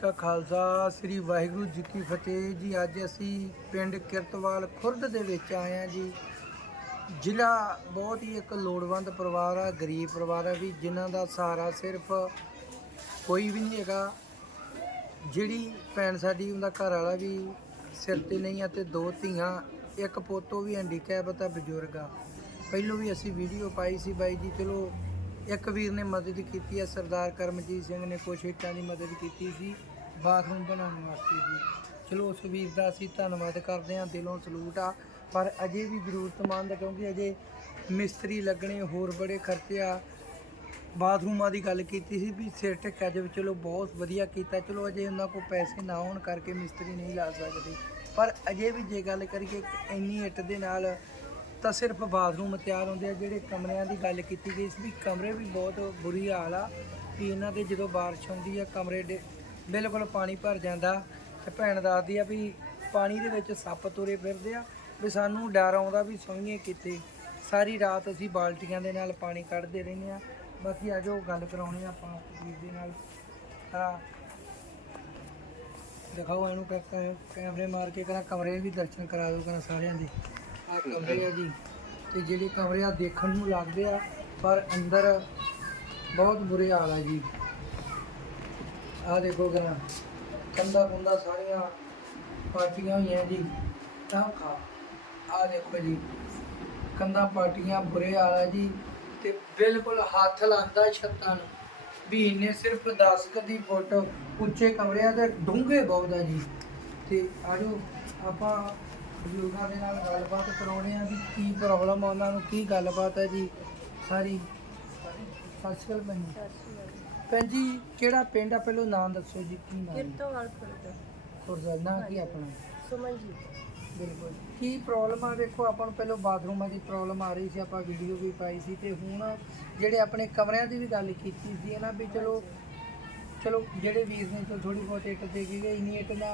ਕਾ ਖਾਲਸਾ, ਸ੍ਰੀ ਵਾਹਿਗੁਰੂ ਜੀ ਕੀ ਫਤਿਹ ਜੀ। ਅੱਜ ਅਸੀਂ ਪਿੰਡ ਕਿਰਤਵਾਲ ਖੁਰਦ ਦੇ ਵਿੱਚ ਆਏ ਹਾਂ ਜੀ। ਜ਼ਿਲ੍ਹਾ ਬਹੁਤ ਹੀ ਇੱਕ ਲੋੜਵੰਦ ਪਰਿਵਾਰ ਆ, ਗਰੀਬ ਪਰਿਵਾਰ ਆ ਵੀ, ਜਿਨ੍ਹਾਂ ਦਾ ਸਹਾਰਾ ਸਿਰਫ ਕੋਈ ਵੀ ਨਹੀਂ ਹੈਗਾ। ਜਿਹੜੀ ਭੈਣ ਸਾਡੀ ਉਹਦਾ ਘਰ ਵਾਲਾ ਵੀ ਸਿਰ ਤੇ ਨਹੀਂ ਆ ਤੇ ਦੋ ਧੀਆਂ, ਇੱਕ ਪੋਤੋ ਵੀ ਹੈਂਡੀਕੈਪ ਤਾਂ ਬਜ਼ੁਰਗ ਆ। ਪਹਿਲੋਂ ਵੀ ਅਸੀਂ ਵੀਡੀਓ ਪਾਈ ਸੀ ਬਾਈ ਜੀ, ਚਲੋ ਇੱਕ ਵੀਰ ਨੇ ਮਦਦ ਕੀਤੀ ਹੈ, ਸਰਦਾਰ ਕਰਮਜੀਤ ਸਿੰਘ ਨੇ ਕੁਛ ਇੱਟਾਂ ਦੀ ਮਦਦ ਕੀਤੀ ਸੀ, ਬਾਥਰੂਮ ਬਣਾਉਣ ਵਾਸਤੇ ਜੀ। ਚਲੋ, ਉਸ ਵੀਰ ਦਾ ਅਸੀਂ ਧੰਨਵਾਦ ਕਰਦੇ ਹਾਂ, ਦਿਲੋਂ ਸਲੂਟ ਆ, ਪਰ ਅਜੇ ਵੀ ਜ਼ਰੂਰਤਮੰਦ ਕਿਉਂਕਿ ਅਜੇ ਮਿਸਤਰੀ ਲੱਗਣੇ, ਹੋਰ ਬੜੇ ਖਰਚੇ ਆ। ਬਾਥਰੂਮਾਂ ਦੀ ਗੱਲ ਕੀਤੀ ਸੀ ਵੀ ਸਿਰ ਢੱਕਿਆ ਜਾਵੇ, ਚਲੋ ਬਹੁਤ ਵਧੀਆ ਕੀਤਾ, ਚਲੋ ਅਜੇ ਉਹਨਾਂ ਕੋਲ ਪੈਸੇ ਨਾ ਹੋਣ ਕਰਕੇ ਮਿਸਤਰੀ ਨਹੀਂ ਲਾ ਸਕਦੇ। ਪਰ ਅਜੇ ਵੀ ਜੇ ਗੱਲ ਕਰੀਏ ਇੰਨੀ ਇੱਟ ਦੇ ਨਾਲ ਤਾਂ ਸਿਰਫ ਬਾਥਰੂਮ ਤਿਆਰ ਹੁੰਦੇ ਆ, ਜਿਹੜੇ ਕਮਰਿਆਂ ਦੀ ਗੱਲ ਕੀਤੀ ਗਈ ਸੀ ਵੀ ਕਮਰੇ ਵੀ ਬਹੁਤ ਬੁਰੀ ਹਾਲ ਆ, ਵੀ ਇਹਨਾਂ ਦੇ ਜਦੋਂ ਬਾਰਿਸ਼ ਹੁੰਦੀ ਆ, ਕਮਰੇ ਦੇ ਬਿਲਕੁਲ ਪਾਣੀ ਭਰ ਜਾਂਦਾ ਤੇ ਭੈਣ ਦੱਸਦੀ ਆ ਵੀ ਪਾਣੀ ਦੇ ਵਿੱਚ ਸੱਪ ਤੁਰੇ ਫਿਰਦੇ ਆ, ਵੀ ਸਾਨੂੰ ਡਰ ਆਉਂਦਾ ਵੀ ਸੌਂਈਏ ਕਿਤੇ। ਸਾਰੀ ਰਾਤ ਅਸੀਂ ਬਾਲਟੀਆਂ ਦੇ ਨਾਲ ਪਾਣੀ ਕੱਢਦੇ ਰਹਿੰਦੇ ਆ। ਬਾਕੀ ਆ ਜਾਓ ਗੱਲ ਕਰਾਉਣੀ ਆ ਆਪਾਂ ਵੀਰ ਦੇ ਨਾਲ। ਹਾਂ ਦਿਖਾਓ ਇਹਨੂੰ ਕੈ- ਕੈਮਰੇ ਮਾਰ ਕੇ ਕਰਾਂ ਕਮਰੇ ਵੀ ਦਰਸ਼ਨ ਕਰਾ ਦਿਓ ਕਰਾਂ ਸਾਰਿਆਂ ਦੇ। ਆ ਕਮਰੇ ਆ ਜੀ। ਤੇ ਜਿਹੜੇ ਕਮਰੇ ਆ ਦੇਖਣ ਨੂੰ ਲੱਗਦੇ ਆ, ਪਰ ਅੰਦਰ ਬਹੁਤ ਬੁਰੇ ਹਾਲ ਆ ਜੀ। ਆ ਦੇਖੋ ਕਰਾਂ ਕੰਦਾ ਕੁੰਦਾ ਸਾਰੀਆਂ ਪਾਰਟੀਆਂ ਹੋਈਆਂ ਜੀ। ਤਾਂ ਖਾ। ਆ ਦੇਖੋ ਜੀ। ਕੰਦਾ ਪਾਰਟੀਆਂ ਬੁਰੇ ਹਾਲ ਆ ਜੀ ਤੇ ਬਿਲਕੁਲ ਹੱਥ ਲਾਂਦਾ ਛੱਤਾਂ ਨੂੰ। ਵੀ ਇਹਨੇ ਸਿਰਫ 10 ਕਦੀ ਫੁੱਟ, ਉੱਚੇ ਕਮਰਿਆਂ ਦੇ ਡੂੰਘੇ ਬਹੁਤ ਆ ਜੀ। ਤੇ ਆਜੋ, ਆਪਾਂ ਬਜ਼ੁਰਗਾਂ ਦੇ ਨਾਲ ਗੱਲਬਾਤ ਕਰਾਉਣੇ ਆ ਵੀ ਕੀ ਪ੍ਰੋਬਲਮ ਆ ਉਹਨਾਂ ਨੂੰ ਕੀ ਗੱਲਬਾਤ ਹੈ ਜੀ। ਸਾਰੀ ਸਤਿ ਸ਼੍ਰੀ ਅਕਾਲ ਭੈਣ ਜੀ। ਭੈਣ ਜੀ ਕਿਹੜਾ ਪਿੰਡ ਆ? ਪਹਿਲਾਂ ਨਾਮ ਦੱਸੋ ਜੀ ਕੀ ਨਾਮ ਹੈ? ਕਿਰਤੋਵਾਲ ਖੁਰਦ। ਨਾਂ ਕੀ ਆਪਣਾ? ਸੁਮਨ ਜੀ ਬਿਲਕੁਲ। ਕੀ ਪ੍ਰੋਬਲਮ ਆ? ਦੇਖੋ ਆਪਾਂ ਨੂੰ ਪਹਿਲਾਂ ਬਾਥਰੂਮਾਂ ਦੀ ਪ੍ਰੋਬਲਮ ਆ ਰਹੀ ਸੀ ਆਪਾਂ ਵੀਡੀਓ ਵੀ ਪਾਈ ਸੀ ਤੇ ਹੁਣ ਜਿਹੜੇ ਆਪਣੇ ਕਮਰਿਆਂ ਦੀ ਵੀ ਗੱਲ ਕੀਤੀ ਸੀ ਨਾ ਵੀ ਚਲੋ ਚਲੋ ਜਿਹੜੇ ਵੀਰ ਨੇ ਚਲੋ ਥੋੜੀ ਬਹੁਤ ਇੱਟ ਦੇ ਗਏ ਇਨੀ ਇੱਟ ਦਾ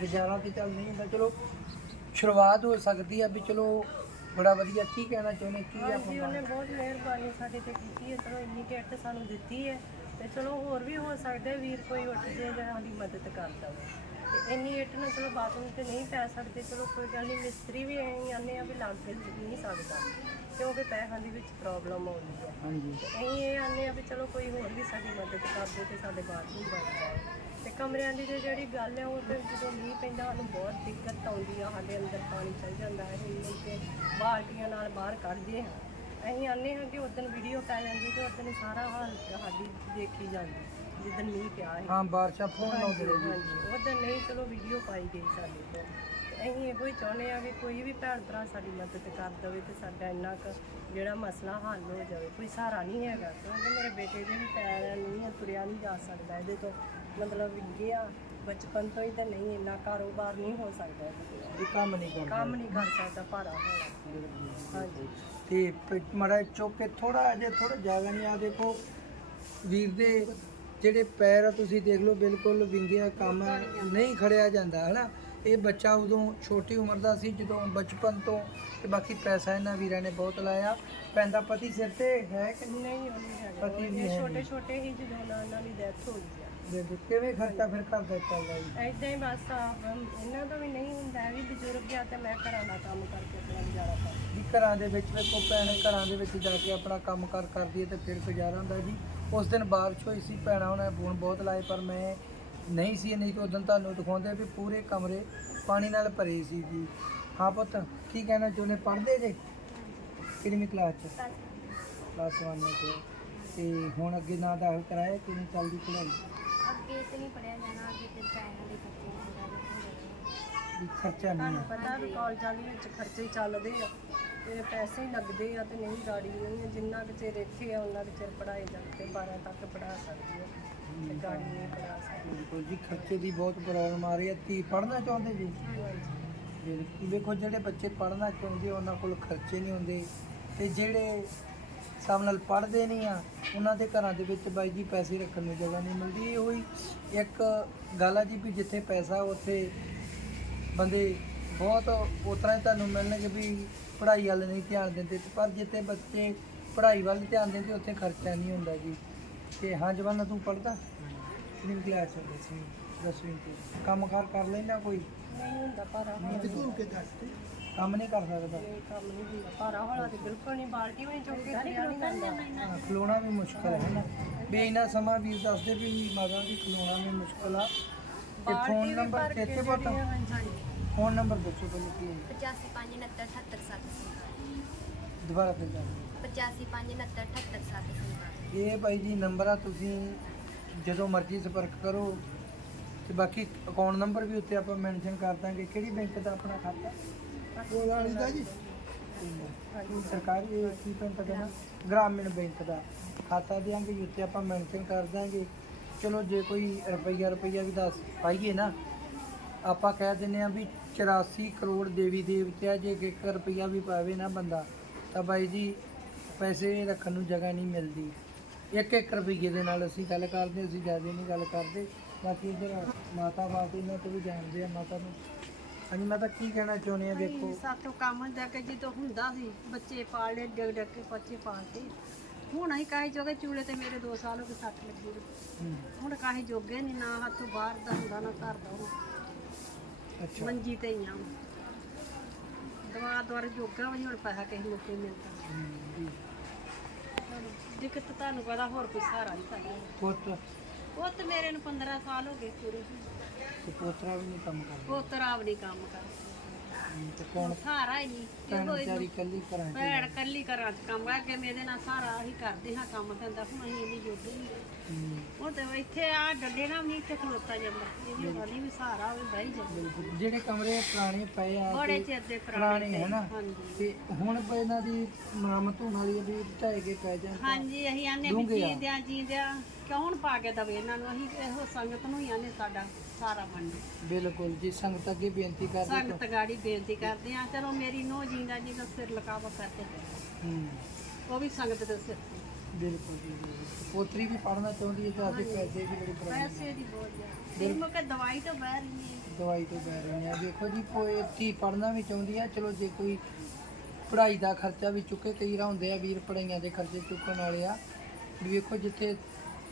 ਗੁਜ਼ਾਰਾ ਤੇ ਚੱਲ ਨਹੀਂ ਹੁੰਦਾ। ਚਲੋ ਸ਼ੁਰੂਆਤ ਹੋ ਸਕਦੀ ਆ ਵੀ ਚਲੋ ਬੜਾ ਵਧੀਆ ਕੀ ਕਹਿਣਾ ਚਾਹੁੰਦੇ ਕੀ ਹਾਂਜੀ ਉਹਨੇ ਬਹੁਤ ਮਿਹਰਬਾਨੀ ਸਾਡੇ ਤੇ ਕੀਤੀ ਹੈ ਚਲੋ ਇੰਨੀ ਕਿੱਟ ਸਾਨੂੰ ਦਿੱਤੀ ਹੈ ਤੇ ਚਲੋ ਹੋਰ ਵੀ ਹੋ ਸਕਦਾ ਵੀਰ ਕੋਈ ਉੱਠ ਜੇ ਜਾਂ ਸਾਡੀ ਮਦਦ ਕਰ ਦਵੇ। ਤੇ ਇੰਨੀ ਇੱਟ ਨੂੰ ਚਲੋ ਬਾਥਰੂਮ ਤੇ ਨਹੀਂ ਪੈ ਸਕਦੇ ਚਲੋ ਕੋਈ ਗੱਲ ਨਹੀਂ ਮਿਸਤਰੀ ਵੀ ਐਂ ਆਨੇ ਆ ਵੀ ਲੱਗ ਨਹੀਂ ਸਕਦਾ ਕਿਉਂਕਿ ਪੈਸਿਆਂ ਦੀ ਵਿੱਚ ਪ੍ਰੋਬਲਮ ਆਉਂਦੀ ਹੈ। ਹਾਂਜੀ। ਅਸੀਂ ਇਹ ਆਨੇ ਆ ਵੀ ਚਲੋ ਕੋਈ ਹੋਰ ਵੀ ਸਾਡੀ ਮਦਦ ਕਰ ਦੇ ਤੇ ਸਾਡੇ ਬਾਥਰੂਮ ਬਣ ਜਾਏ। ਕਮਰਿਆਂ ਦੀ ਤੇ ਜਿਹੜੀ ਗੱਲ ਹੈ ਉਹ ਤੇ ਜਦੋਂ ਮੀਂਹ ਪੈਂਦਾ ਸਾਨੂੰ ਬਹੁਤ ਦਿੱਕਤ ਆਉਂਦੀ ਆ। ਸਾਡੇ ਅੰਦਰ ਪਾਣੀ ਚਲ ਜਾਂਦਾ ਹੈ ਅਸੀਂ ਤੇ ਬਾਲਟੀਆਂ ਨਾਲ ਬਾਹਰ ਕੱਢਦੇ ਹਾਂ। ਅਸੀਂ ਆਨੇ ਹਾਂ ਕਿ ਉਦੋਂ ਵੀਡੀਓ ਪੈ ਜਾਂਦੀ ਤੇ ਉਦੋਂ ਸਾਰਾ ਹਾਲ ਸਾਡੀ ਦੇਖੀ ਜਾਂਦੀ ਜਿੱਦਣ ਮੀਂਹ ਪਿਆ ਹੈ ਹਾਂ ਬਾਰਿਸ਼ਾਂ ਫੋਨ ਲਾਉਂਦੇ ਰਹੇ ਜੀ। ਉਦੋਂ ਨਹੀਂ ਚਲੋ ਵੀਡੀਓ ਪਾਈ ਗਈ ਸਾਡੇ ਤੋਂ। ਅਸੀਂ ਇਹੋ ਹੀ ਚਾਹੁੰਦੇ ਆ ਕਿ ਕੋਈ ਵੀ ਭੈਣ ਭਰਾ ਸਾਡੀ ਮਦਦ ਕਰ ਦੇਵੇ ਤੇ ਸਾਡਾ ਇੰਨਾ ਕੁ ਜਿਹੜਾ ਮਸਲਾ ਹੱਲ ਹੋ ਜਾਵੇ। ਕੋਈ ਸਹਾਰਾ ਨਹੀਂ ਹੈਗਾ ਕਿਉਂਕਿ ਮੇਰੇ ਬੇਟੇ ਦੇ ਵੀ ਪੈਰ ਨਹੀਂ ਤੁਰਿਆ ਨਹੀਂ ਜਾ ਸਕਦਾ ਇਹਦੇ ਤੋਂ। ਮਤਲਬ ਵਿਗੇ ਆ ਬਚਪਨ ਤੋਂ ਹੀ ਤਾਂ ਨਹੀਂ ਇੰਨਾ ਕਾਰੋਬਾਰ ਨਹੀਂ ਹੋ ਸਕਦਾ ਇਹਦੇ ਤੋਂ। ਕੰਮ ਨਹੀਂ ਕਰਦਾ। ਕੰਮ ਨਹੀਂ ਕਰ ਸਕਦਾ ਭਾਰਾ ਹੋਣਾ। ਹਾਂਜੀ। ਤੇ ਪ- ਮਾੜਾ ਜਿਹਾ ਚੁੱਕ ਕੇ ਥੋੜਾ ਅਜੇ ਥੋੜਾ ਜ਼ਿਆਦਾ ਨਹੀਂ ਆ ਦੇਖੋ ਵੀਰ ਦੇ ਜਿਹੜੇ ਪੈਰ ਆ ਤੁਸੀਂ ਦੇਖ ਲਓ ਬਿਲਕੁਲ ਵਿੰਗਿਆ ਕੰਮ ਨਹੀਂ ਖੜਿਆ ਜਾਂਦਾ ਹਨਾ? ਇਹ ਬੱਚਾ ਉਦੋਂ ਛੋਟੀ ਉਮਰ ਦਾ ਸੀ ਜਦੋਂ ਬਚਪਨ ਤੋਂ ਤੇ ਬਾਕੀ ਪੈਸਾ ਇਹਨਾਂ ਵੀਰਾਂ ਨੇ ਬਹੁਤ ਲਾਇਆ। ਪੈਂਦਾ ਪਤੀ ਸਿਰ ਤੇ ਹੈ ਕਿ ਨਹੀਂ? ਨਹੀਂ ਉਹ ਨਹੀਂ ਹੈਗਾ। ਪਤੀ ਛੋਟੇ ਛੋਟੇ ਹੀ ਜਦੋਂ ਉਹਨਾਂ ਉਹਨਾਂ ਦੀ ਡੈਥ ਹੋ। ਗਈ ਆ ਦੇਖੋ ਕਿਵੇਂ ਖਰਚਾ ਫਿਰ ਘਰ ਦਾ ਚੱਲਦਾ ਜੀ? ਐਦਾਂ ਹੀ ਬਸ ਇਹਨਾਂ ਤੋਂ ਵੀ ਨਹੀਂ ਹੁੰਦਾ ਵੀ ਬਜ਼ੁਰਗ ਆ ਤੇ ਮੈਂ ਘਰਾਂ ਦਾ ਕੰਮ ਕਰਕੇ ਆਪਣਾ ਗੁਜ਼ਾਰਾ ਕਰਦੀ ਵੀ ਘਰਾਂ ਦੇ ਵਿੱਚ ਵੇਖੋ ਭੈਣ ਘਰਾਂ ਦੇ ਵਿੱਚ ਜਾ ਕੇ ਆਪਣਾ ਕੰਮ ਕਾਰ ਕਰਦੀ ਹੈ ਤੇ ਫਿਰ ਗੁਜ਼ਾਰਾ ਹੁੰਦਾ ਜੀ। ਉਸ ਦਿਨ ਬਾਰਿਸ਼ ਹੋਈ ਸੀ ਭੈਣਾਂ ਉਹਨਾਂ ਨੇ ਫੋਨ ਬਹੁਤ ਲਾਏ ਪਰ ਮੈਂ ਨਹੀਂ ਸੀ ਨਹੀਂ ਤਾਂ ਉਦੋਂ ਤੁਹਾਨੂੰ ਦਿਖਾਉਂਦੇ ਵੀ ਪੂਰੇ ਕਮਰੇ ਪਾਣੀ ਨਾਲ ਭਰੇ ਸੀ ਜੀ। ਹਾਂ ਪੁੱਤ ਕੀ ਕਹਿਣਾ ਚਾਹੁੰਦੇ? ਪੜ੍ਹਦੇ ਜੇ? ਕਿਹੜੀ ਕਲਾਸ ਚ? ਕਲਾਸ 1 ਵਿੱਚ ਤੇ ਹੁਣ ਅੱਗੇ ਨਾ ਦਾਖਲ ਕਰਾਇਆ ਕਿ ਨਹੀਂ ਚੱਲਦੀ ਪੜ੍ਹਾਈ? ਅੱਗੇ ਤੇ ਨਹੀਂ ਪੜਿਆ ਜਾਣਾ ਅੱਗੇ ਤੇ ਪੈਸਿਆਂ ਦੇ ਖਰਚੇ ਜ਼ਿਆਦਾ ਹੋ ਵੀ ਖਰਚਾ ਨਹੀਂ ਤੁਹਾਨੂੰ ਹੈ। ਪਤਾ ਵੀ ਕਾਲਜਾਂ ਦੇ ਵਿੱਚ ਖਰਚੇ ਹੀ ਚੱਲਦੇ ਆ ਤੇ ਪੈਸੇ ਹੀ ਲੱਗਦੇ ਆ ਤੇ ਨਹੀਂ ਗਾੜੀ ਨਹੀਂ ਆ। ਜਿੰਨਾ ਕੁ ਚਿਰ ਇੱਥੇ ਆ ਉਹਨਾਂ ਕੁ ਚਿਰ ਪੜਾਏ ਜਾਂਦੇ 12 ਤੱਕ ਪੜਾ ਸਕਦੀ ਆ ਤੇ ਗਾੜੀ ਨਹੀਂ ਪੜਾ ਸਕਦੀ। ਬਿਲਕੁਲ ਜੀ ਖਰਚੇ ਦੀ ਬਹੁਤ ਪ੍ਰੋਬਲਮ ਆ ਰਹੀ ਹੈ ਤੀ ਪੜ੍ਹਨਾ ਚਾਹੁੰਦੇ ਜੀ? ਬਿਲਕੁਲ। ਵੇਖੋ ਜਿਹੜੇ ਬੱਚੇ ਪੜ੍ਹਨਾ ਚਾਹੁੰਦੇ ਉਹਨਾਂ ਕੋਲ ਖਰਚੇ ਨਹੀਂ ਹੁੰਦੇ। ਤੇ ਜਿਹੜੇ ਸਭ ਨਾਲ ਪੜ੍ਹਦੇ ਨਹੀਂ ਆ ਉਹਨਾਂ ਦੇ ਘਰਾਂ ਦੇ ਵਿੱਚ ਬਾਈ ਜੀ ਪੈਸੇ ਰੱਖਣ ਨੂੰ ਜਗ੍ਹਾ ਨਹੀਂ ਮਿਲਦੀ। ਇਹ ਹੋਈ ਇੱਕ ਗੱਲ ਆ ਜੀ ਵੀ ਜਿੱਥੇ ਪੈਸਾ ਉੱਥੇ ਬੰਦੇ ਬਹੁਤ ਹੀ ਤੁਹਾਨੂੰ ਮਿਲਣਗੇ ਵੀ ਪੜ੍ਹਾਈ ਵੱਲ ਨਹੀਂ ਧਿਆਨ ਦਿੰਦੇ। ਪਰ ਜਿੱਥੇ ਬੱਚੇ ਪੜ੍ਹਾਈ ਵੱਲ ਧਿਆਨ ਦਿੰਦੇ ਉੱਥੇ ਖਰਚਾ ਨਹੀਂ ਹੁੰਦਾ ਜੀ। ਤੇ ਹਾਂ ਜਵਾਨਾ ਤੂੰ ਪੜ੍ਹਦਾ? ਕਿੰਨੀ ਕਲਾਸ ਚ ਦਸਵੀਂ ਦਸਵੀਂ ਚ ਕੰਮ ਕਾਰ ਕਰ ਲੈਂਦਾ ਕੋਈ? ਨਹੀਂ ਹੁੰਦਾ ਭਾਰਾ ਹੌਲਾ ਤੇ ਤੂੰ ਕੇ ਦੱਸ ਕੰਮ ਨਹੀਂ ਕਰ ਸਕਦਾ। ਕੰਮ ਨਹੀਂ ਹੁੰਦਾ। ਭਾਰਾ ਹੌਲਾ ਤੇ ਬਿਲਕੁਲ ਨਹੀਂ ਬਾਲਟੀ ਵੀ ਨਹੀਂ ਚੁੱਕ ਕੇ ਖੜਿਆ ਨਹੀਂ ਜਾਂਦਾ। ਹਾਂ, ਖਲੋਣਾ ਵੀ ਮੁਸ਼ਕਲ ਹੈ ਨਾ। ਵੀ ਇੰਨਾ ਸਮਾਂ ਵੀਰ ਦੱਸਦੇ ਵੀ ਮਾਤਾ ਦੀ ਖਲੋਣਾ ਵੀ ਮੁਸ਼ਕਲ ਆ। ਤੇ ਫੋਨ ਨੰਬਰ ਕਿੱਥੇ ਪਤਾ। ਫੋਨ ਨੰਬਰ ਦੱਸੋ ਪਹਿਲਾਂ ਕੀ ਹੈ। 85597877 ਦੁਬਾਰਾ ਤੇ ਕਰ 85597877 ਇਹ ਭਾਈ ਜੀ ਨੰਬਰ ਆ ਤੁਸੀਂ ਜਦੋਂ ਮਰਜ਼ੀ ਸੰਪਰਕ ਕਰੋ। ਤੇ ਬਾਕੀ ਅਕਾਊਂਟ ਨੰਬਰ ਵੀ ਉੱਤੇ ਆਪਾਂ ਮੈਂਸ਼ਨ ਕਰ ਦਾਂਗੇ। ਕਿਹੜੀ ਬੈਂਕ ਦਾ ਆਪਣਾ ਖਾਤਾ? ਵਾਲੀ ਦਾ ਜੀ ਸਰਕਾਰੀ ਕੀ ਬੈਂਕ ਕਹਿੰਦਾ, ਗ੍ਰਾਮੀਣ ਬੈਂਕ ਦਾ ਖਾਤਾ ਦਿਆਂਗੇ, ਜਿੱਥੇ ਆਪਾਂ ਮੈਂਸ਼ਨ ਕਰ ਦਾਂਗੇ ਚਲੋ, ਜੇ ਕੋਈ ਰੁਪਈਆ ਰੁਪਈਆ ਵੀ ਦੱਸ ਪਾਈਏ ਨਾ, ਆਪਾਂ ਕਹਿ ਦਿੰਨੇ ਆ ਵੀ 84 ਕਰੋੜ ਦੇਵੀ ਦੇਵਤਿਆ ਜੇ ਇੱਕ ਰੁਪਈਆ ਵੀ ਪਾਵੇ ਨਾ ਬੰਦਾ, ਤਾਂ ਬਾਈ ਜੀ ਪੈਸੇ ਰੱਖਣ ਨੂੰ ਜਗ੍ਹਾ ਨਹੀਂ ਮਿਲਦੀ। ਇੱਕ ਇੱਕ ਰੁਪਈਏ ਦੇ ਨਾਲ ਅਸੀਂ ਗੱਲ ਕਰਦੇ, ਅਸੀਂ ਜ਼ਿਆਦਾ ਨਹੀਂ ਗੱਲ ਕਰਦੇ। ਬਾਕੀ ਇਧਰ ਮਾਤਾ ਬਾਪ ਇਹਨਾਂ ਤੋਂ ਵੀ ਜਾਣਦੇ ਆ, ਮਾਤਾ ਨੂੰ ਹਾਂਜੀ ਮਾਤਾ ਕੀ ਕਹਿਣਾ ਚਾਹੁੰਦੇ ਆ ਦੇਖੋ। ਸਾਥੋਂ ਕੰਮ ਹੁੰਦਾ ਕਿ ਜਦੋਂ ਹੁੰਦਾ ਸੀ ਬੱਚੇ ਪਾਲ ਲਏ ਡਗ ਡਗ ਕੇ ਬੱਚੇ ਪਾਲਦੇ। ਹੁਣ ਅਸੀਂ ਕਾਹੇ ਜੋਗੇ ਚੂਲੇ ਤੇ ਮੇਰੇ 2 ਸਾਲ ਹੋ ਗਏ ਸੱਟ ਲੱਗੀ ਨੂੰ। ਹੂੰ, ਹੁਣ ਕਾਹੇ ਜੋਗੇ ਨਹੀਂ ਨਾ ਹੱਥੋਂ ਬਾਹਰ ਦਾ ਹੁੰਦਾ ਨਾ ਘਰ ਦਾ ਹੁਣ ਅੱਛਾ। ਮੰਜੀ ਤੇ ਹੀ ਆ। ਦਵਾ ਦਵਾਰ ਜੋਗਾ ਵੀ ਨੀ ਹੁਣ ਪੈਸਾ ਕਿਸੇ ਮੌਕੇ ਮਿਲਦਾ। ਹੂੰ। ਦਿੱਕਤ ਤੁਹਾਨੂੰ ਪਤਾ ਹੋਰ ਕੋਈ ਸਹਾਰਾ ਨਹੀਂ ਸਾਡਾ ਪੁੱਤ। ਉਹ ਤੇ ਮੇਰੇ ਨੂੰ 15 ਸਾਲ ਹੋ ਗਏ ਪੂਰੇ। ਤੇ ਪੋਤਰਾ ਵੀ ਨਹੀਂ ਕੰਮ ਕਰਦਾ। ਪੋਤਰਾ ਵੀ ਨਹੀਂ ਕੰਮ ਕਰਦਾ। ਤੇ ਕੌਣ? ਸਹਾਰਾ ਹੀ ਨਹੀਂ ਭੈਣ ਇਹੋ ਹੀ ਵਿਚਾਰੀ ਕੱਲੀ ਕਰਾਂ ਭੈਣ ਕੱਲੀ ਘਰਾਂ 'ਚ ਕੰਮ ਕਰਕੇ ਮੇਰੇ ਨਾਲ ਸਾਰਾ ਅਸੀਂ ਕਰਦੇ ਹਾਂ ਕੰਮ ਧੰਦਾ ਹੁਣ ਅਸੀਂ ਇਹਦੀ ਜੋਗੇ ਨਹੀਂ ਉਹ ਤੇ ਇੱਥੇ ਆ ਡੱਡੇ ਨਾਲ ਵੀ ਨਹੀਂ ਇੱਥੇ ਖਲੋਤਾ ਜਾਂਦਾ। ਇਹਦੀ ਵਾਲੀ ਵੀ ਸਹਾਰਾ ਹੋਵੇ ਬਹਿ ਜਾਂਦਾ। ਜਿਹੜੇ ਕਮਰੇ ਪੁਰਾਣੇ ਪਏ ਆ ਬੜੇ ਤੇ ਚਿਰ ਦੇ ਪੁਰਾਣੇ ਪੁਰਾਣੇ ਹੈ ਨਾ? ਹਾਂਜੀ। ਤੇ ਹੁਣ ਪਏ ਇਹਨਾਂ ਦੀ ਮਰਾਮਤ ਹੋਣ ਵਾਲੀ ਹੈ ਵੀ ਢਾਏ ਕੇ ਪੈ ਜਾਣ। ਤਾਂ ਹਾਂਜੀ ਅਸੀਂ ਆਨੇ ਵੀ ਡੂੰਘੇ ਆ। ਜੀਂਦਿਆਂ ਜੀਂਦਿਆਂ ਕੌਣ ਪਾ ਕੇ ਦਵੇ ਇਹਨਾਂ ਨੂੰ? ਅਸੀਂ ਇਹੋ ਸੰਗਤ ਨੂੰ ਹੀ ਆਨੇ ਸਾਡਾ। ਸਾਰਾ ਬਿਲਕੁਲ ਜੀ ਸੰਗਤ ਅੱਗੇ ਬੇਨਤੀ ਕਰਦੇ ਸੰਗਤ ਗਾੜੀ ਬੇਨਤੀ ਕਰਦੇ ਆ ਚਲੋ ਮੇਰੀ ਨੋ ਜਿੰਦਾ ਜੀ ਦਾ ਸਿਰ ਲਕਾਵਾ ਕਰਦੇ ਹੂੰ। ਉਹ ਵੀ ਸੰਗਤ ਦੇ ਸਿਰ ਤੇ। ਬਿਲਕੁਲ ਜੀ ਬਿਲਕੁਲ। ਪੋਤਰੀ ਵੀ ਪੜਨਾ ਚਾਹੁੰਦੀ ਹੈ ਤਾਂ ਅਸੀਂ ਪੈਸੇ ਦੀ ਬੜੀ ਪ੍ਰੋਬਲਮ ਪੈਸੇ ਦੀ ਬਹੁਤ ਜ਼ਿਆਦਾ। ਇਹ ਮੁਕੇ ਦਵਾਈ ਤੋਂ ਬਾਹਰ ਨਹੀਂ ਹੈ। ਦਵਾਈ ਤੋਂ ਬੈ ਰਹੇ ਆ ਦੇਖੋ ਜੀ ਪੋਤੀ ਪੜਨਾ ਵੀ ਚਾਹੁੰਦੀ ਆ ਚਲੋ ਜੇ ਕੋਈ ਪੜ੍ਹਾਈ ਦਾ ਖਰਚਾ ਵੀ ਚੁੱਕੇ ਕਈ ਰਾਂ ਹੁੰਦੇ ਆ ਵੀਰ ਪੜਾਈਆਂ ਦੇ ਖਰਚੇ ਚੁੱਕਣ ਵਾਲੇ ਆ। ਵੀ ਵੇਖੋ ਜਿੱਥੇ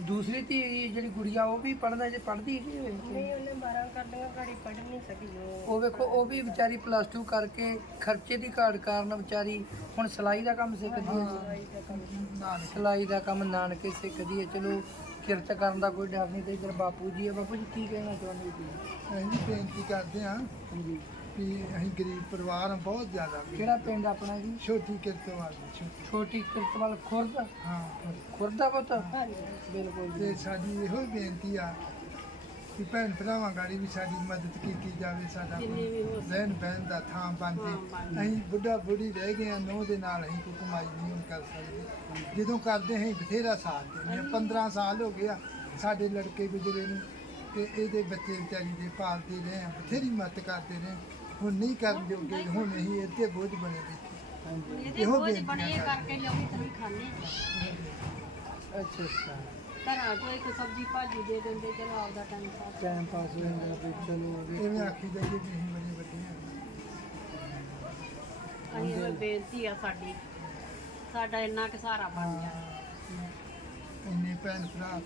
ਦੂਸਰੀ ਧੀ ਜਿਹੜੀ ਗੁੜੀਆ ਉਹ ਵੀ ਪੜਦਾ ਜੇ ਪੜਦੀ ਨਹੀਂ ਉਹਨੇ 12 ਕਰਦੀਆਂ ਘੜੀ ਪੜ੍ਹ ਨਹੀਂ ਸਕੀ ਉਹ। ਵੇਖੋ ਉਹ ਵੀ ਵਿਚਾਰੀ ਪਲੱਸ 2 ਕਰਕੇ ਖਰਚੇ ਦੀ ਘਾਟ ਕਾਰਨ ਵਿਚਾਰੀ ਹੁਣ ਸਿਲਾਈ ਦਾ ਕੰਮ ਸਿੱਖਦੀ ਹੈ। ਸਿਲਾਈ ਦਾ ਕੰਮ ਨਾਨਕੇ ਸਿੱਖਦੀ ਹੈ। ਚਲੋ ਕਿਰਤ ਕਰਨ ਦਾ ਕੋਈ ਡਰ ਨਹੀਂ ਤੇ ਇਧਰ ਬਾਪੂ ਜੀ ਹੈ। ਬਾਪੂ ਜੀ ਕੀ ਕਹਿਣਾ ਚਾਹੁੰਦੇ ਜੀ ਅਸੀਂ ਬੇਨਤੀ ਕਰਦੇ ਹਾਂ। ਹਾਂਜੀ। ਵੀ ਅਸੀਂ ਗਰੀਬ ਪਰਿਵਾਰ ਹਾਂ ਬਹੁਤ ਜ਼ਿਆਦਾ ਵੀ। ਕਿਹੜਾ ਪਿੰਡ ਆਪਣਾ ਜੀ? ਛੋਟੀ ਕਿਰਤਵਾਲ ਦੀ ਛੋਟੀ। ਛੋਟੀ ਕਿਰਤਵਾਲ ਖੁਰਦ? ਹਾਂ ਖੁਰਦ। ਦਾ ਪੁੱਤ? ਬਿਲਕੁਲ ਜੀ। ਤੇ ਸਾਡੀ ਇਹੋ ਹੀ ਬੇਨਤੀ ਆ ਕਿ ਭੈਣ ਭਰਾਵਾਂ ਗਾੜੀ ਵੀ ਸਾਡੀ ਮਦਦ ਕੀਤੀ ਜਾਵੇ ਸਾਡਾ ਜਿੰਨੀ ਵੀ ਹੋ। ਰਹਿਣ ਬਹਿਣ ਦਾ ਥਾਂ ਬਣ ਜੇ ਬਣ ਅਸੀਂ ਬੁੱਢਾ ਬੁੱਢੀ ਰਹਿ ਗਏ ਆ ਨੌ ਦੇ ਨਾਲ ਅਸੀਂ ਕੋਈ ਕਮਾਈ ਨਹੀਂ ਹੁਣ ਕਰ ਸਕਦੇ। ਜਦੋਂ ਕਰਦੇ ਹਾਂ ਅਸੀਂ ਬਥੇਰਾ ਸਾਥ ਦਿੰਦੇ ਹਾਂ। 15 ਸਾਲ ਹੋ ਗਏ ਆ ਸਾਡੇ ਲੜਕੇ ਗੁਜਰੇ ਨੂੰ। ਤੇ ਇਹਦੇ ਬੱਚੇ ਵਿਚਾਰੀ ਦੇ ਪਾਲਦੇ ਰਹੇ ਆ ਬਥੇਰੀ ਮਦਦ ਕਰਦੇ ਰਹੇ। ਹੁਣ ਨਹੀਂ ਕਰਨ ਜੋਗੇ ਹੁਣ ਅਸੀਂ ਇੱਥੇ ਬੋਝ ਬਣੇ ਬੈਠੇ ਇਹਦੇ ਇਹੋ ਬੋਝ ਬਣੇ। ਕਰਕੇ ਲਿਆਉਂ ਤੁਸੀਂ ਖਾਣੇ ਅੱਛਾ ਅੱਛਾ। ਘਰਾਂ ਤੋਂ ਇੱਕ ਸਬਜ਼ੀ ਭਾਜੀ ਦੇ ਦਿੰਦੇ ਚਲੋ ਆਪਦਾ ਟਾਈਮ ਪਾਸ ਟਾਈਮ ਪਾਸ ਹੋ ਜਾਂਦਾ ਵੀ ਚਲੋ ਐਵੇਂ ਆਖੀ ਜਾਈਏ ਕਿ ਅਸੀਂ ਬੜੇ ਵੱਡੇ ਹਾਂ। ਅਸੀਂ ਇਹ ਬੇਨਤੀ ਆ ਸਾਡੀ ਸਾਡਾ ਇੰਨਾ ਕੁ ਸਹਾਰਾ ਬਣ ਜਾ ਇੰਨੇ ਭੈਣ ਭਰਾ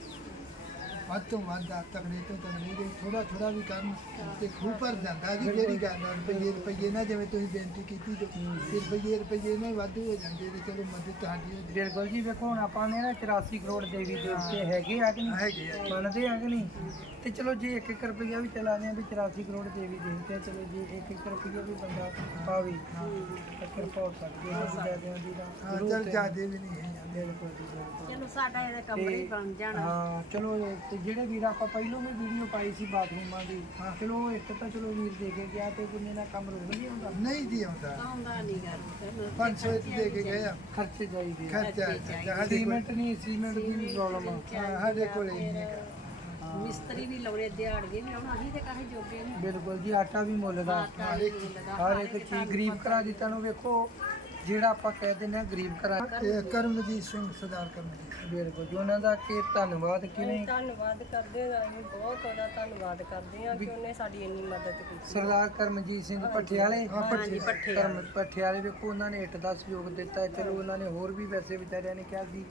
ਵੱਧ ਤੋਂ ਵੱਧ ਆ ਤਗੜੇ ਤੋਂ ਤਗੜੇ ਦੇ ਥੋੜਾ ਥੋੜਾ ਵੀ ਕਰਨ ਤੇ ਖੂਹ ਭਰ ਜਾਂਦਾ ਜੀ ਜਿਹੜੀ ਗੱਲ ਆ, ਰੁਪਈਏ ਰੁਪਈਏ ਨਾ ਜਿਵੇਂ ਤੁਸੀਂ ਬੇਨਤੀ ਕੀਤੀ ਜੋ ਤੇ ਰੁਪਈਏ ਰੁਪਈਏ ਨਾਲ ਵਾਧੂ ਹੋ ਜਾਂਦੇ ਤੇ ਚਲੋ ਮਦਦ ਤੁਹਾਡੀ ਹੋ ਜਾਏ ਬਿਲਕੁਲ ਜੀ ਵੇਖੋ ਹੁਣ ਆਪਾਂ ਨੇ ਨਾ 84 ਕਰੋੜ ਦੇਵੀ ਦੇਵਤੇ ਹੈਗੇ ਆ ਕਿ ਨਹੀਂ? ਹੈਗੇ ਆ। ਮੰਨਦੇ ਆ ਕਿ ਨਹੀਂ? ਤੇ ਚਲੋ ਜੇ 1-1 ਰੁਪਈਆ ਵੀ ਚਲਾਦੇ ਆ ਵੀ 84 ਕਰੋੜ ਦੇਵੀ ਦੇਵਤੇ ਆ, ਚਲੋ ਜੇ 1-1 ਰੁਪਈਆ ਵੀ ਬੰਦਾ ਪਾਵੇ ਤਾਂ ਕਿਰਪਾ ਹੋ ਸਕਦੀ ਹੈ ਜਿਆਦਿਆਂ ਦੀ ਹਾਂ ਚਲ। ਜਾਦੇ ਵੀ ਨਹੀਂ ਹੈ। ਬਿਲਕੁਲ ਜੀ ਬਿਲਕੁਲ। ਚਲੋ ਸਾਡਾ ਇਹਦੇ ਕਮਰੇ ਹੀ ਬਣ ਜਾਣ। ਹਾਂ ਚਲੋ ਤੇ ਜਿਹੜੇ ਵੀਰ ਆਪਾਂ ਪਹਿਲੋਂ ਵੀ ਵੀਡੀਓ ਪਾਈ ਸੀ ਬਾਥਰੂਮਾਂ ਦੀ ਚਲੋ ਇੱਕ ਤਾਂ ਚਲੋ ਵੀਰ ਦੇ ਕੇ ਗਿਆ ਤੇ ਕੋਈ ਨਾ ਕੰਮ ਰੁਕ ਨਹੀਂ ਹੁੰਦਾ ਨਹੀਂ ਜੀ ਆਉਂਦਾ। ਆਉਂਦਾ ਨਹੀਂ ਗੱਲ 500 ਦੇ ਕੇ ਗਏ ਆ। ਖਰਚੇ ਆ। ਖਰਚਾ ਸਾਡੇ ਸੀਮੈਂਟ ਨਹੀਂ ਸੀਮੈਂਟ ਦੀ ਵੀ ਪ੍ਰੋਬਲਮ ਆ। ਹਾਂ, ਸਾਡੇ ਕੋਲ ਹੀ ਨਹੀਂ ਹੈਗਾ। ਮਿਸਤਰੀ ਵੀ ਲਾਉਣੇ ਦਿਹਾੜੀਏ ਵੀ ਲਾਉਣਾ ਅਸੀਂ ਤੇ ਕਾਹੇ ਜੋਗੇ ਨਹੀਂ। ਬਿਲਕੁਲ ਜੀ ਆਟਾ ਵੀ ਮੁੱਲ ਦਾ ਹਰ ਇੱਕ ਚੀਜ਼ ਗਰੀਬ ਘਰਾਂ ਦੀ ਤੁਹਾਨੂੰ ਵੇਖੋ ਜਿਹੜਾ ਆਪਾਂ ਕਹਿ ਦਿੰਦੇ ਆ ਗਰੀਬ ਘਰਾਂ ਇਹ ਕਰਮਜੀਤ ਸਿੰਘ ਸਰਦਾਰ ਕਰਮਜੀਤ ਸਿੰਘ। ਬਿਲਕੁਲ ਜੀ ਉਹਨਾਂ ਦਾ ਕਿ ਧੰਨਵਾਦ ਕਿਵੇਂ? ਧੰਨਵਾਦ ਕਰਦੇ ਹਾਂ ਅਸੀਂ ਬਹੁਤ ਉਹਦਾ ਧੰਨਵਾਦ ਕਰਦੇ ਹਾਂ ਕਿ ਉਹਨੇ ਸਾਡੀ ਇੰਨੀ ਮਦਦ ਕੀਤੀ। ਸਰਦਾਰ ਕਰਮਜੀਤ ਸਿੰਘ ਪਟਿਆਲੇ ਹਾਂਜੀ ਪਟਿਆਲੇ। ਪਟਿਆਲੇ। ਵੇਖੋ ਉਹਨਾਂ ਨੇ ਇੱਟ ਦਾ ਸਹਿਯੋਗ ਦਿੱਤਾ। ਚਲੋ ਉਹਨਾਂ ਨੇ ਹੋਰ ਵੀ ਵੈਸੇ ਵਿਚਾਰਿਆਂ ਨੇ ਕਿਹਾ ਸੀ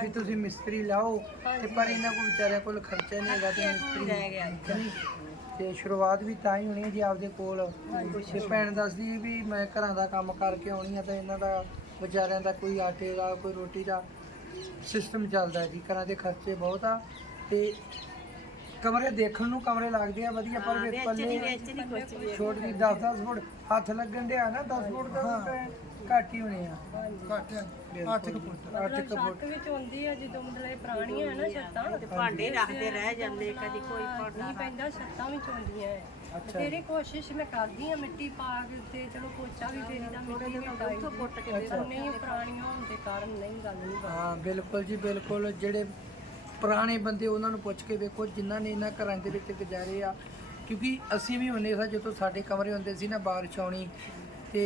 ਕਿ ਤੁਸੀਂ ਮਿਸਤਰੀ ਲਾਓ ਤੇ ਪਰ ਇਹਨਾਂ ਕੋਲ ਵਿਚਾਰਿਆਂ ਕੋਲ ਖਰਚਾ ਨਹੀਂ ਹੈਗਾ ਤੇ ਮਿਸਤਰੀ ਰਹਿ ਗਿਆ। ਤੇ ਸ਼ੁਰੂਆਤ ਵੀ ਤਾਂ ਹੀ ਹੋਣੀ ਹੈ ਜੇ ਆਪਦੇ ਕੋਲ। ਤੇ ਭੈਣ ਦੱਸਦੀ ਵੀ ਮੈਂ ਘਰਾਂ ਦਾ ਕੰਮ ਕਰਕੇ ਆਉਣੀ ਆ ਤਾਂ ਇਹਨਾਂ ਦਾ ਵਿਚਾਰਿਆਂ ਦਾ ਕੋਈ ਆਟੇ ਦਾ ਕੋਈ ਰੋਟੀ ਦਾ ਸਿਸਟਮ ਚੱਲਦਾ ਜੀ ਘਰਾਂ ਦੇ ਖਰਚੇ ਬਹੁਤ ਆ ਤੇ ਕਮਰੇ ਦੇਖਣ ਨੂੰ ਕਮਰੇ ਲੱਗਦੇ ਆ ਵਧੀਆ ਪਰ ਵੇ ਪੱਲੇ ਛੋਟ ਦੀ 10 10 ਫੁੱਟ ਹੱਥ ਲੱਗਣ ਡਿਆ ਨਾ 10 ਫੁੱਟ ਦਾ ਘੱਟ ਹੀ ਹੋਣੇ ਆ। ਘੱਟ ਆ, ਅੱਠ ਕੁ ਫੁੱਟ। 8 ਕੁ ਫੁੱਟ। ਛੱਤ ਵਿੱਚ ਆਉਂਦੀ ਆ ਜਦੋਂ ਮਤਲਬ ਪੁਰਾਣੀਆਂ ਹੈ ਨਾ ਛੱਤਾਂ। ਤੇ ਭਾਂਡੇ ਰੱਖਦੇ ਰਹਿ ਜਾਂਦੇ ਕਦੀ ਕੋਈ ਭਾਂਡਾ ਨਹੀਂ ਪੈਂਦਾ ਛੱਤਾਂ ਵਿੱਚ ਆਉਂਦੀਆਂ ਹੈ ਤੇਰੀ ਕੋਸ਼ਿਸ਼ ਮੈਂ ਕਰਦੀ ਆ ਮਿੱਟੀ ਪਾ ਕੇ ਤੇ ਚਲੋ ਪੋਚਾ ਵੀ ਫੇਰੀ ਦਾ ਮਿੱਟੀ ਵੀ ਪਾਈ ਪੁੱਟ ਕੇ ਪਰ ਨਹੀਂ ਇਹ ਪੁਰਾਣੀਆਂ ਹੋਣ ਦੇ ਕਾਰਨ ਨਹੀਂ ਗੱਲ ਨਹੀਂ ਬਣਦੀ। ਹਾਂ ਬਿਲਕੁਲ ਜੀ ਬਿਲਕੁਲ। ਜਿਹੜੇ ਪੁਰਾਣੇ ਬੰਦੇ ਉਹਨਾਂ ਨੂੰ ਪੁੱਛ ਕੇ ਵੇਖੋ ਜਿਨ੍ਹਾਂ ਨੇ ਇਹਨਾਂ ਘਰਾਂ ਦੇ ਵਿੱਚ ਗੁਜ਼ਾਰੇ ਆ। ਕਿਉਂਕਿ ਅਸੀਂ ਵੀ ਹੁੰਦੇ ਸਾਂ ਜਦੋਂ ਸਾਡੇ ਕਮਰੇ ਹੁੰਦੇ ਸੀ ਨਾ ਬਾਰਿਸ਼ ਆਉਣੀ ਤੇ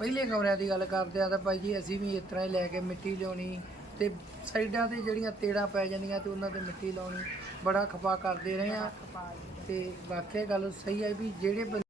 ਪਹਿਲੇ ਕਮਰਿਆਂ ਦੀ ਗੱਲ ਕਰਦੇ ਆ ਤਾਂ ਭਾਈ ਜੀ, ਅਸੀਂ ਵੀ ਇਸ ਤਰ੍ਹਾਂ ਹੀ ਲੈ ਕੇ ਮਿੱਟੀ ਲਿਆਉਣੀ ਤੇ ਸਾਈਡਾਂ ਤੇ ਜਿਹੜੀਆਂ ਤੇੜਾਂ ਪੈ ਜਾਂਦੀਆਂ ਤੇ ਉਹਨਾਂ ਤੇ ਮਿੱਟੀ ਲਾਉਣੀ। ਬੜਾ ਖਪਾ ਕਰਦੇ ਰਹੇ ਆ। ਤੇ ਵਾਕਿਆ ਗੱਲ ਸਹੀ ਹੈ ਵੀ ਜਿਹੜੇ ਬੰਦੇ